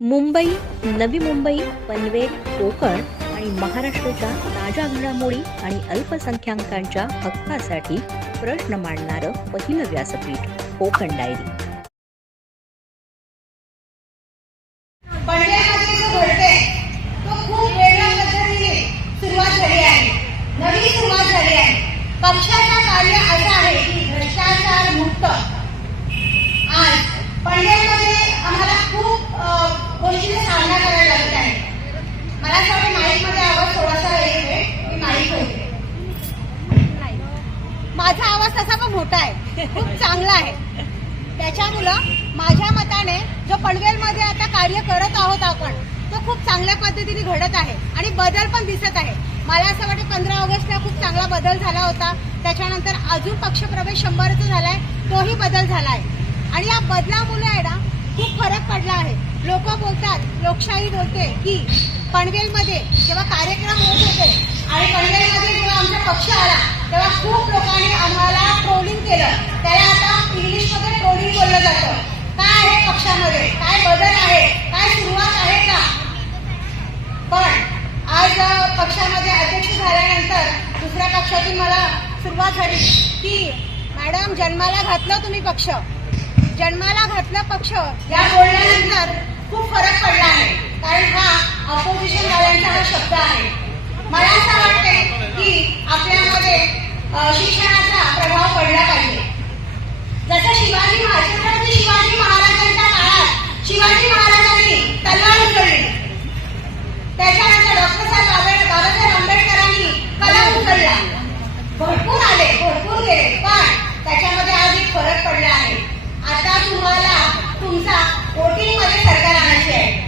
मुंबई नवी मुंबई पनवेल कोकण आणि महाराष्ट्राच्या ताज्या घडामोडी आणि अल्पसंख्याकांच्या हक्कासाठी प्रश्न मांडणारं पहिलं व्यासपीठ कोकण डायरी. पक्षाचा कार्य असं आहे की भ्रष्टाचार मुक्त. आज पंडित गोष्टीचा सामना करायला लागत आहे. मला असं वाटतं माईकमध्ये आवाज थोडासा येतोय मी माईक होते. माझा आवाज तसा पण मोठा आहे. खूप चांगला आहे. त्याच्यामुळं माझ्या मताने जो पनवेलमध्ये आता कार्य करत आहोत आपण तो खूप चांगल्या पद्धतीने घडत आहे आणि बदल पण दिसत आहे. मला असं वाटतं पंधरा ऑगस्टला खूप चांगला बदल झाला होता. त्याच्यानंतर अजून पक्षप्रवेश शंभरचा झालाय तोही बदल झालाय. आणि या बदलामुळे आहे ना खूप फरक पडला आहे. लोक बोलतात लोकशाही बोलते की पनवेलमध्ये जेव्हा कार्यक्रम होत होते आणि पनवेलमध्ये जेव्हा आमचा पक्ष आला तेव्हा खूप लोकांनी आम्हाला ट्रोलिंग केलं. त्याला आता इंग्लिशमध्ये ट्रोलिंग बोललं जातं. काय आहे पक्षामध्ये? काय बदल आहे? काय सुरुवात आहे का? पण आज पक्षामध्ये अध्यक्ष झाल्यानंतर दुसऱ्या पक्षातून मला सुरुवात झाली की मॅडम जन्माला घातलं तुम्ही पक्ष. जन्माला घातलं पक्ष या बोलण्यानंतर खूप फरक पडला आहे. कारण हा ऑपोजिशन वाल्यांचा हा शब्द आहे. मला असं वाटते की आपल्यामध्ये शिक्षणाचा प्रभाव पडला पाहिजे. जसं शिवाजी महाराज शिवाजी महाराजांच्या काळात शिवाजी महाराजांनी तलवार उचलली. त्याच्यानंतर डॉक्टर साहेब बाबासाहेब आंबेडकरांनी कलम उचलला. भरपूर आले भरपूर गेले पण त्याच्यामध्ये आज एक फरक पडला आहे. आता तुम्हाला तुमचा वोटिंगमध्ये सरकार आणायचे आहे.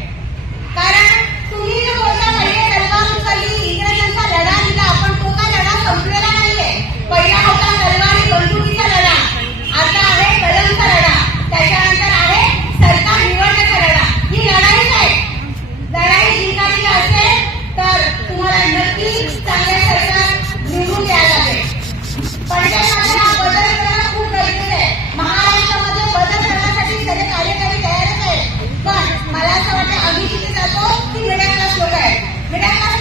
सगळे कार्यकारी तयारच आहे पण मला असं वाटतं आम्ही तिथे जातो ती मिडल क्लास लोक आहेत. मिडल क्लास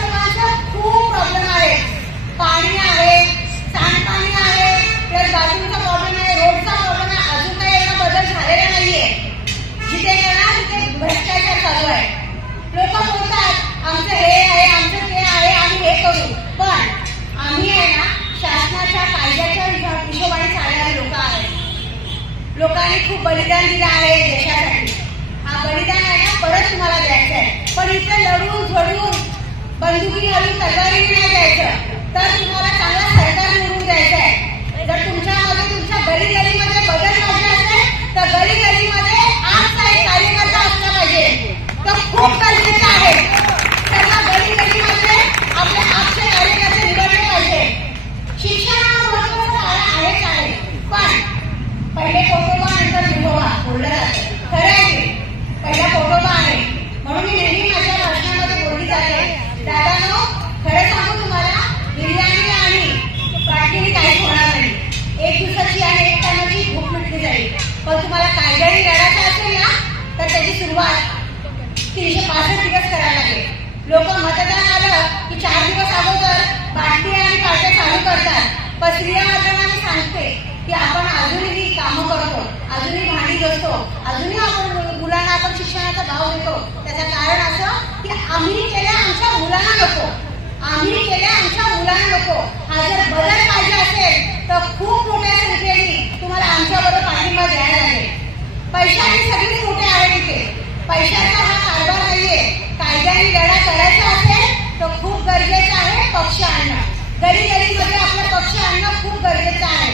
बंदुकी आम्ही तलवारीने नाही द्यायचं. तर तुम्हाला चांगला सरकार निवडून द्यायचं आहे जर तुमच्यामध्ये तुमच्या गली गलीमध्ये बदल पाहिजे असेल तर गली गलीमध्ये आजचा एक कार्यकर्ता असला पाहिजे तर खूप गरजेचं आहे सर्व गली गलीमध्ये आपले आजचे कार्यकर्ते निवडले पाहिजे शिक्षणाला महत्वाचं आहे आहेच आहे पण पहिले पोटोबा नंतर विठोबा बोललं जातं खरं आहे ते. पहिला पोटोबा आहे म्हणून मी नेहमी माझ्या भाषणामध्ये बोलली जाते दादानो खरं सांगू तुम्हाला बिर्याणी आणि पार्टीने काहीच होणार नाही एक दिवसाची आणि एक टायमाची भूक मिटली जाईल पण तुम्हाला कायद्याने लढायचं असेल ना तर त्याची सुरुवात तीनशे पासष्ट दिवस करायला लागेल. लोक मतदान आलं की चार दिवस अगोदर बाटली आणि पाट्या चालू करतात. पण स्त्रिया माध्यमाने सांगते की आपण अजूनही कामं करतो अजूनही भांडी घालतो अजूनही आपण मुलांना आपण शिक्षणाचा भाव देतो. त्याचं कारण असं की आम्ही केल्या आमच्या मुलांना नको. आम्ही केल्या आमच्या मुलांना नको. हा जर बदल पाहिजे असेल तर खूप मोठ्या संख्येने तुम्हाला आमच्याबरोबर पाठिंबा द्यायला लागेल पैशाची सगळीच मोठे आहे तिथे पैशाचा हा कारभार नाहीये कायद्याने लढा करायचा असेल तर खूप गरजेचं आहे पक्ष घरी गली गलीमध्ये आपला पक्ष आणणं खूप गरजेचं आहे.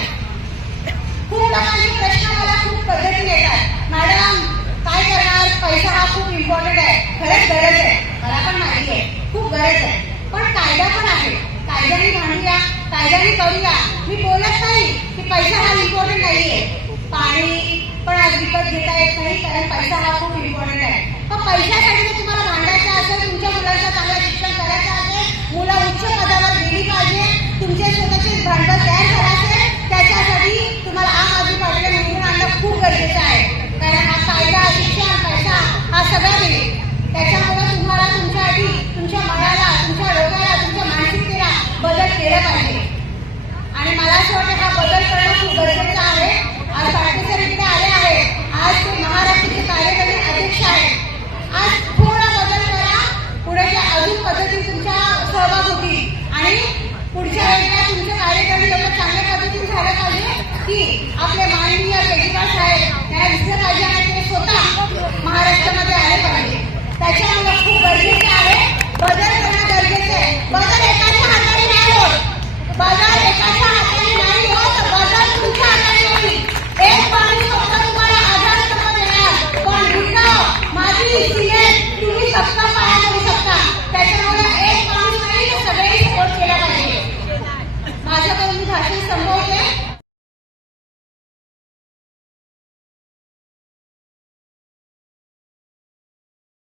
खूप लोकांचे प्रश्न मला खूप पद्धतीने येतात. मॅडम काय करणार? पैसा हा खूप इम्पॉर्टंट आहे. खरंच गरज आहे. मला पण माहिती आहे. खूप गरज आहे. पण कायदा पण आहे. कायद्याने म्हणूया कायद्याने करूया. मी बोलत नाही की पैसा हा इम्पॉर्टंट नाहीये. पाणी पण आज विकत घेता येत नाही कारण पैसा हा खूप इम्पॉर्टंट आहे. पण पैशासाठी जर तुम्हाला भांडायचं असेल तुमच्या मुलांचं चांगलं शिक्षण करायचं असेल मुलं उच्च पदावर गेली पाहिजे तुमचे स्वतःचे भांडवल तयार करायचे त्याच्यासाठी तुम्हाला आम आदमी पार्टीला निवडून आणणं खूप गरजेचं आहे कारण हा कायदा शिक्षण पैसा हा सगळा मिळेल त्याच्यामुळे तुम्हाला तुमच्यासाठी तुमच्या मनाला तुमच्या डोक्याला तुमच्या मानसिकतेला बदल केला पाहिजे आणि मला असं वाटतं हा बदल करणं खूप गरजेचं आहे आज पाटील सर इकडे आले आहेत आज ते महाराष्ट्राचे कार्यकारी अध्यक्ष आहेत आज थोडा बदल करा पुढे जे अजून पद्धतीने तुमच्या सहभाग होतील आणि पुढच्या वेळेला तुमचे कार्यकारी लोक चांगल्या पद्धतीने झालं पाहिजे की आपले